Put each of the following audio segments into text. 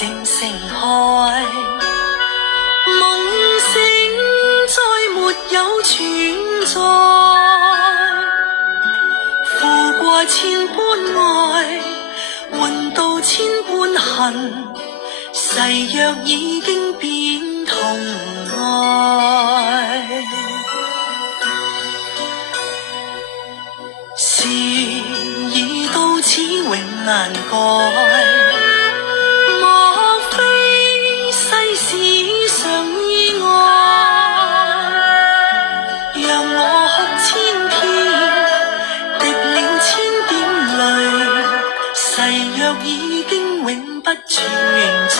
靜盛開，夢醒再沒有存在，負過千般愛，換到千般恨，誓約已經變痛愛。事已到此永難改，莫非世事常意外，讓我哭千遍，滴了千點淚，誓約已經永不存在。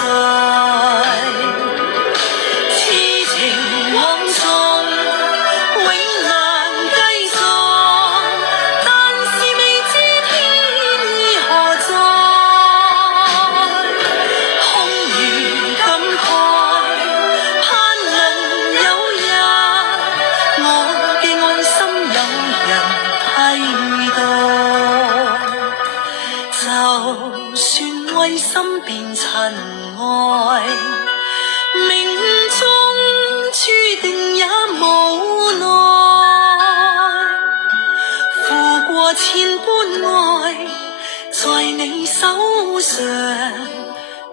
痴情枉縱永難繼續，但是未知天意何在，空餘感慨，盼能有日我嘅愛心有人替代。就算愛心變塵埃，命中注定也無奈，負過千般愛在你手上，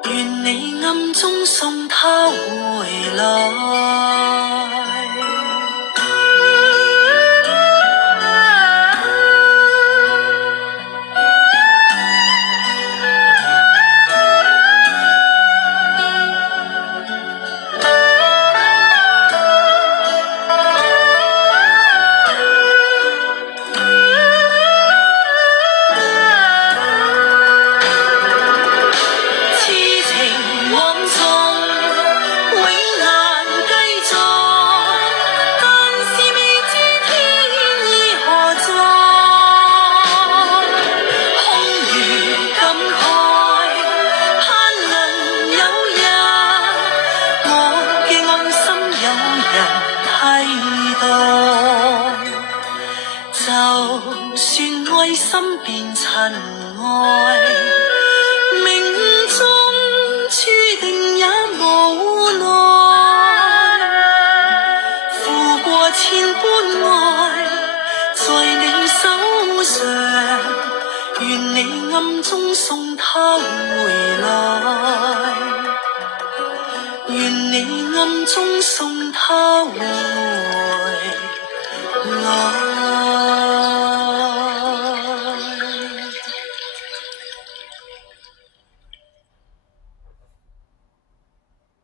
願你暗中送他回來。就算愛心變塵埃，命中注定也無奈，負過千般愛在你手上，願你暗中送他回來，願你暗中送他回來。